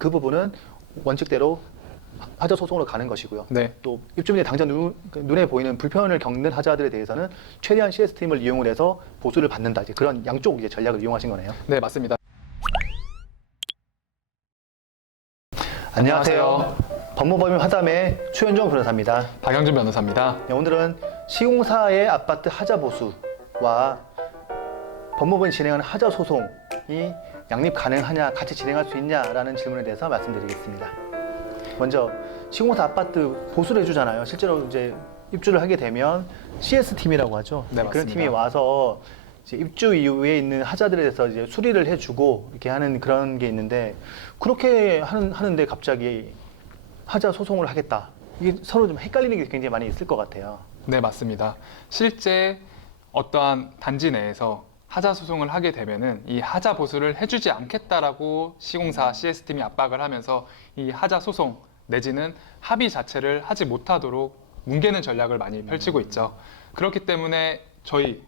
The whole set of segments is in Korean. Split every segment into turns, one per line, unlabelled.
그 부분은 원칙대로 하자 소송으로 가는 것이고요.
네.
또 입주민이 당장 눈, 눈에 보이는 불편을 겪는 하자들에 대해서는 최대한 시스템을 이용을 해서 보수를 받는다. 이제 그런 양쪽 이제 전략을 이용하신 거네요.
네, 맞습니다.
안녕하세요. 법무법인 화담의 최현종 변호사입니다.
박영준 변호사입니다.
네, 오늘은 시공사의 아파트 하자 보수와 법무법인이 진행하는 하자 소송이 양립 가능하냐, 같이 진행할 수 있냐라는 질문에 대해서 말씀드리겠습니다. 먼저 시공사 아파트 보수를 해주잖아요. 실제로 이제 입주를 하게 되면 CS 팀이라고 하죠.
네,
그런
맞습니다.
팀이 와서 이제 입주 이후에 있는 하자들에 대해서 이제 수리를 해주고 이렇게 하는 그런 게 있는데 그렇게 하는 하는데 갑자기 하자 소송을 하겠다. 이게 서로 좀 헷갈리는 게 굉장히 많이 있을 것 같아요.
네, 맞습니다. 실제 어떠한 단지 내에서 하자 소송을 하게 되면은 이 하자 보수를 해주지 않겠다라고 시공사 CS팀이 압박을 하면서 이 하자 소송 내지는 합의 자체를 하지 못하도록 뭉개는 전략을 많이 펼치고 있죠. 그렇기 때문에 저희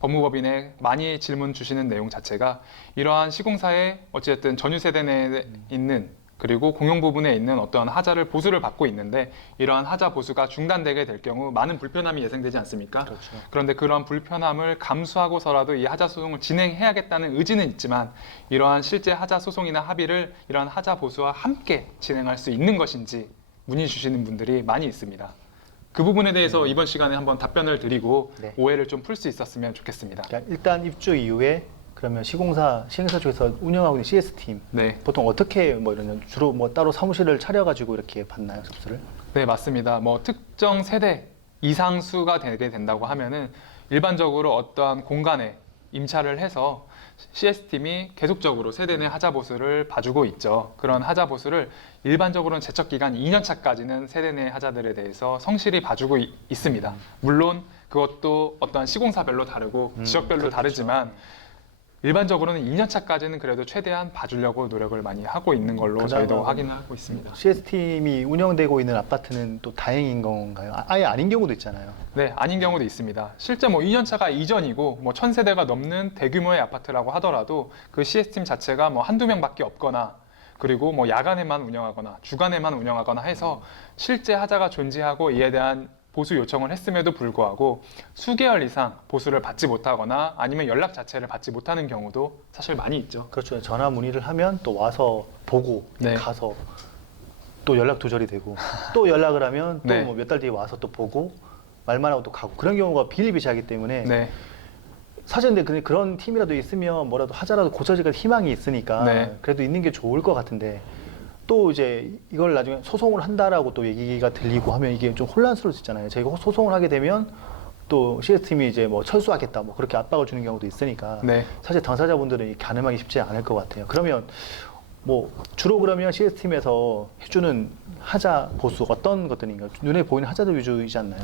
법무법인에 많이 질문 주시는 내용 자체가 이러한 시공사의 어쨌든 전유세대 내에 있는 그리고 공용 부분에 있는 어떠한 하자를 보수를 받고 있는데 이러한 하자 보수가 중단되게 될 경우 많은 불편함이 예상되지 않습니까?
그렇죠.
그런데 그런 불편함을 감수하고서라도 이 하자 소송을 진행해야겠다는 의지는 있지만 이러한 실제 하자 소송이나 합의를 이러한 하자 보수와 함께 진행할 수 있는 것인지 문의 주시는 분들이 많이 있습니다. 그 부분에 대해서 이번 시간에 한번 답변을 드리고
네.
오해를 좀 풀 수 있었으면 좋겠습니다.
그러니까 일단 입주 이후에 그러면 시공사 시행사 쪽에서 운영하고 있는 CS 팀
네.
보통 어떻게 뭐 이런 주로 뭐 따로 사무실을 차려가지고 이렇게 받나요 접수를?
네, 맞습니다. 뭐 특정 세대 이상 수가 되게 된다고 하면은 일반적으로 어떠한 공간에 임차를 해서 CS팀이 계속적으로 세대 내 하자 보수를 봐주고 있죠. 그런 하자 보수를 일반적으로는 제척 기간 2년 차까지는 세대 내 하자들에 대해서 성실히 봐주고 이- 있습니다. 물론 그것도 어떠한 시공사별로 다르고
음,
지역별로
그렇죠.
다르지만 일반적으로는 2년 차까지는 그래도 최대한 봐주려고 노력을 많이 하고 있는 걸로 저희도 확인하고 있습니다.
CS 팀이 운영되고 있는 아파트는 또 다행인 건가요? 아, 아예 아닌 경우도 있잖아요.
네, 아닌 경우도 있습니다. 실제 뭐 2년차가 이전이고 뭐 1000세대가 넘는 대규모의 아파트라고 하더라도 그 CS팀 자체가 뭐 한두 명밖에 없거나 그리고 뭐 야간에만 운영하거나 주간에만 운영하거나 해서 실제 하자가 존재하고 이에 대한 보수 요청을 했음에도 불구하고 수개월 이상 보수를 받지 못하거나 아니면 연락 자체를 받지 못하는 경우도 사실 많이 있죠.
그렇죠. 전화 문의를 하면 또 와서 보고
네.
가서 또 연락 두절이 되고 또 연락을 하면 또
네.
뭐 몇 달 뒤에 와서 또 보고 말만 하고 또 가고 그런 경우가 비일비재하기 때문에
네,
사실 근데 그- 그런 팀이라도 있으면 뭐라도 하자라도 고쳐질 희망이 있으니까
네.
그래도 있는 게 좋을 것 같은데 또 이제 이걸 나중에 소송을 한다라고 또 얘기가 들리고 하면 이게 좀 혼란스러울 수 있잖아요. 저희가 소송을 하게 되면 또 CS 팀이 이제 뭐 철수하겠다 뭐 그렇게 압박을 주는 경우도 있으니까
네.
사실 당사자분들은 가늠하기 쉽지 않을 것 같아요. 그러면 뭐 주로 그러면 CS 팀에서 해주는 하자 보수 어떤 것들인가요? 눈에 보이는 하자들 위주이지 않나요?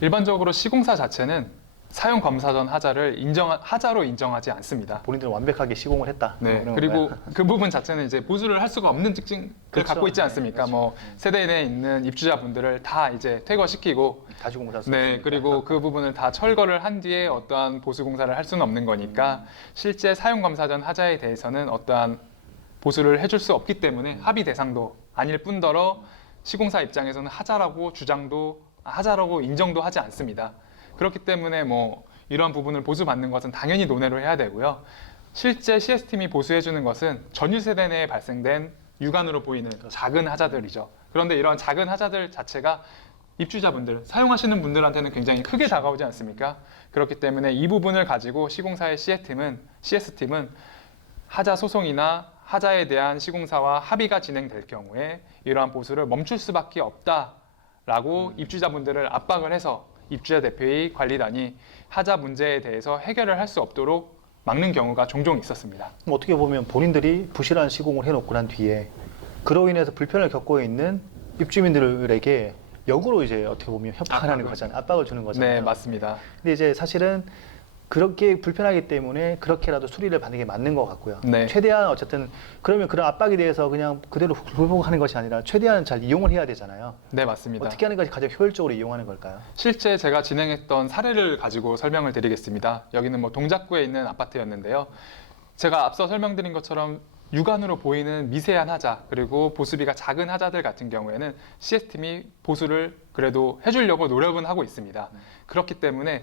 일반적으로 시공사 자체는 사용 검사 전 하자를 인정 하자로 인정하지 않습니다.
본인들은 완벽하게 시공을 했다. 뭐
네,
이런
그리고
건가요?
그 부분 자체는 이제 보수를 할 수가 없는 특징을
그렇죠.
갖고 있지
네,
않습니까?
그렇죠.
뭐 세대 내에 있는 입주자분들을 다 이제 퇴거시키고
다시 공사할 수
네. 그리고 그 부분을 다 철거를 한 뒤에 어떠한 보수 공사를 할 수는 없는 거니까 실제 사용 검사 전 하자에 대해서는 어떠한 보수를 해줄 수 없기 때문에 합의 대상도 아닐 뿐더러 시공사 입장에서는 하자라고 주장도 하자라고 인정도 하지 않습니다. 그렇기 때문에 뭐 이러한 부분을 보수받는 것은 당연히 논의를 해야 되고요. 실제 CS팀이 보수해주는 것은 전유 세대 내에 발생된 육안으로 보이는 작은 하자들이죠. 그런데 이런 작은 하자들 자체가 입주자분들, 사용하시는 분들한테는 굉장히 크게 다가오지 않습니까? 그렇기 때문에 이 부분을 가지고 시공사의 CS팀은, CS팀은 하자 소송이나 하자에 대한 시공사와 합의가 진행될 경우에 이러한 보수를 멈출 수밖에 없다라고 입주자분들을 압박을 해서 입주자 대표의 관리단이 하자 문제에 대해서 해결을 할 수 없도록 막는 경우가 종종 있었습니다.
어떻게 보면 본인들이 부실한 시공을 해놓고 난 뒤에 그로 인해서 불편을 겪고 있는 입주민들에게 역으로 이제 어떻게 보면 협박을 하는
압박을.
거잖아요. 압박을 주는 거잖아요.
네, 맞습니다.
근데 이제 사실은 그렇게 불편하기 때문에 그렇게라도 수리를 받는 게 맞는 것 같고요.
네.
최대한 어쨌든 그러면 그런 압박에 대해서 그냥 그대로 불복하는 것이 아니라 최대한 잘 이용을 해야 되잖아요.
네, 맞습니다.
어떻게 하는 것이 가장 효율적으로 이용하는 걸까요?
실제 제가 진행했던 사례를 가지고 설명을 드리겠습니다. 여기는 뭐 동작구에 있는 아파트였는데요. 제가 앞서 설명드린 것처럼 육안으로 보이는 미세한 하자 그리고 보수비가 작은 하자들 같은 경우에는 CS팀이 보수를 그래도 해주려고 노력은 하고 있습니다. 그렇기 때문에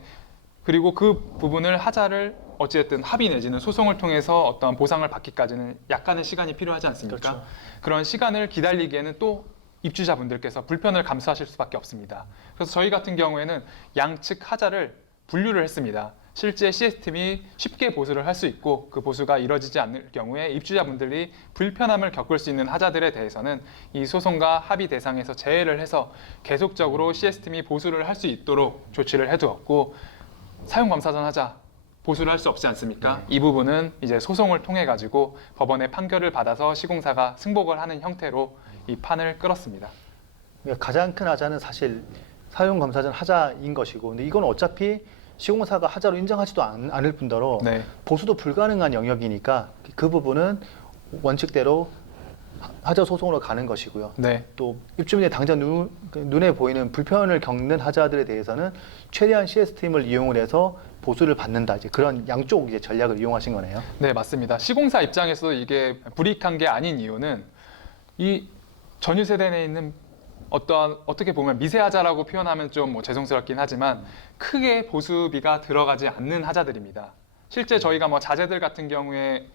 그리고 그 부분을 하자를 어찌됐든 합의 내지는 소송을 통해서 어떤 보상을 받기까지는 약간의 시간이 필요하지 않습니까?
그렇죠.
그런 시간을 기다리기에는 또 입주자분들께서 불편을 감수하실 수밖에 없습니다. 그래서 저희 같은 경우에는 양측 하자를 분류를 했습니다. 실제 CS팀이 쉽게 보수를 할 수 있고 그 보수가 이뤄지지 않을 경우에 입주자분들이 불편함을 겪을 수 있는 하자들에 대해서는 이 소송과 합의 대상에서 제외를 해서 계속적으로 CS팀이 보수를 할 수 있도록 조치를 해두었고 사용 감사전 하자 보수를 할 수 없지 않습니까? 이 부분은 이제 소송을 통해 가지고 법원의 판결을 받아서 시공사가 승복을 하는 형태로 이 판을 끌었습니다.
그러니까 가장 큰 하자는 사실 사용 감사전 하자인 것이고, 근데 이건 어차피 시공사가 하자로 인정하지도 않, 않을 뿐더러
네.
보수도 불가능한 영역이니까 그 부분은 원칙대로 하- 하자 소송으로 가는 것이고요.
네.
또 입주민의 당장 눈, 그 눈에 보이는 불편을 겪는 하자들에 대해서는 최대한 CS팀을 이용을 해서 보수를 받는다. 이제 그런 양쪽 이제 전략을 이용하신 거네요.
네, 맞습니다. 시공사 입장에서 이게 불이익한 게 아닌 이유는 이 전유 세대 내에 있는 어떠한 어떻게 보면 미세하자라고 표현하면 좀 뭐 죄송스럽긴 하지만 크게 보수비가 들어가지 않는 하자들입니다. 실제 저희가 뭐 자재들 같은 경우에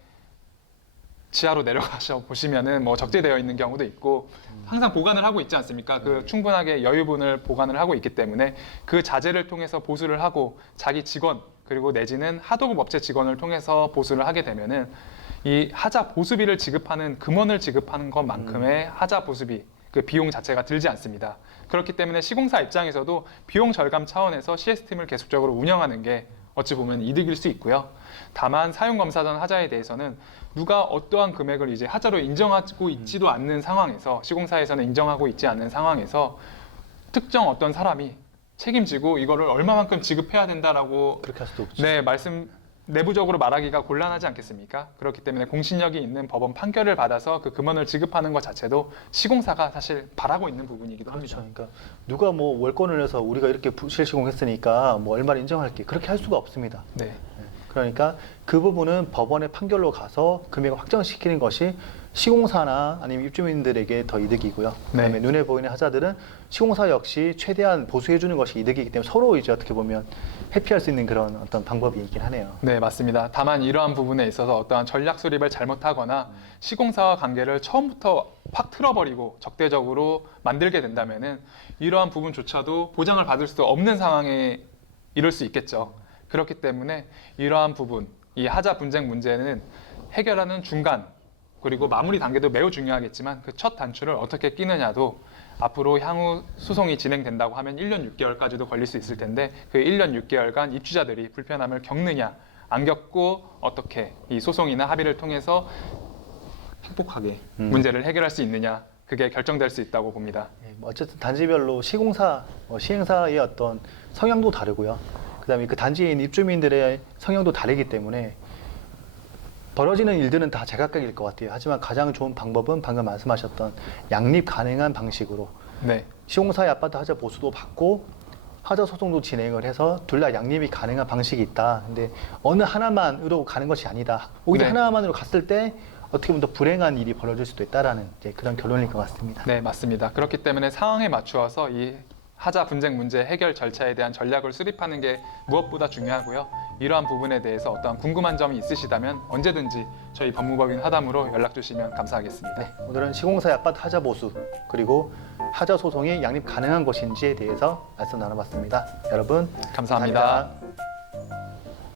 지하로 내려가셔 보시면은 뭐 적재되어 있는 경우도 있고 항상 보관을 하고 있지 않습니까? 그 충분하게 여유분을 보관을 하고 있기 때문에 그 자재를 통해서 보수를 하고 자기 직원 그리고 내지는 하도급 업체 직원을 통해서 보수를 하게 되면은 이 하자 보수비를 지급하는 금원을 지급하는 것만큼의 하자 보수비 그 비용 자체가 들지 않습니다. 그렇기 때문에 시공사 입장에서도 비용 절감 차원에서 CS팀을 계속적으로 운영하는 게 어찌 보면 이득일 수 있고요. 다만 사용 검사전 하자에 대해서는 누가 어떠한 금액을 이제 하자로 인정하고 있지도 않는 상황에서 시공사에서는 인정하고 있지 않는 상황에서 특정 어떤 사람이 책임지고 이거를 얼마만큼 지급해야 된다라고
그렇게 할 수도 없죠.
네 말씀 내부적으로 말하기가 곤란하지 않겠습니까? 그렇기 때문에 공신력이 있는 법원 판결을 받아서 그 금원을 지급하는 것 자체도 시공사가 사실 바라고 있는 부분이기도
그렇죠.
합니다.
그러니까 누가 뭐 월권을 해서 우리가 이렇게 부실 시공했으니까 뭐 얼마를 인정할게 그렇게 할 수가 없습니다.
네.
그러니까 그 부분은 법원의 판결로 가서 금액을 확정시키는 것이 시공사나 아니면 입주민들에게 더 이득이고요. 그다음에
네.
눈에 보이는 하자들은 시공사 역시 최대한 보수해 주는 것이 이득이기 때문에 서로 이제 어떻게 보면 회피할 수 있는 그런 어떤 방법이 있긴 하네요.
네, 맞습니다. 다만 이러한 부분에 있어서 어떠한 전략 수립을 잘못하거나 시공사와 관계를 처음부터 확 틀어버리고 적대적으로 만들게 된다면은 이러한 부분조차도 보장을 받을 수 없는 상황에 이를 수 있겠죠. 그렇기 때문에 이러한 부분, 이 하자 분쟁 문제는 해결하는 중간 그리고 마무리 단계도 매우 중요하겠지만 그 첫 단추를 어떻게 끼느냐도 앞으로 향후 소송이 진행된다고 하면 1년 6개월까지도 걸릴 수 있을 텐데 그 1년 6개월간 입주자들이 불편함을 겪느냐 안 겪고 어떻게 이 소송이나 합의를 통해서 행복하게
음.
문제를 해결할 수 있느냐 그게 결정될 수 있다고 봅니다.
예, 뭐 어쨌든 단지별로 시공사, 뭐 시행사의 어떤 성향도 다르고요. 그다음에 그 단지에 있는 입주민들의 성향도 다르기 때문에 벌어지는 일들은 다 제각각일 것 같아요. 하지만 가장 좋은 방법은 방금 말씀하셨던 양립 가능한 방식으로
네,
시공사의 아파트 하자 보수도 받고 하자 소송도 진행을 해서 둘 다 양립이 가능한 방식이 있다. 근데 어느 하나만으로 가는 것이 아니다. 오히려
네.
하나만으로 갔을 때 어떻게 보면 더 불행한 일이 벌어질 수도 있다라는 이제 그런 결론일 것 같습니다.
네 맞습니다. 그렇기 때문에 상황에 맞추어서 이 하자 분쟁 문제 해결 절차에 대한 전략을 수립하는 게 무엇보다 중요하고요. 이러한 부분에 대해서 어떠한 궁금한 점이 있으시다면 언제든지 저희 법무법인 하담으로 연락 주시면 감사하겠습니다.
네, 오늘은 시공사의 아파트 하자 보수 그리고 하자 소송이 양립 가능한 것인지에 대해서 말씀 나눠봤습니다. 여러분
감사합니다.
감사합니다.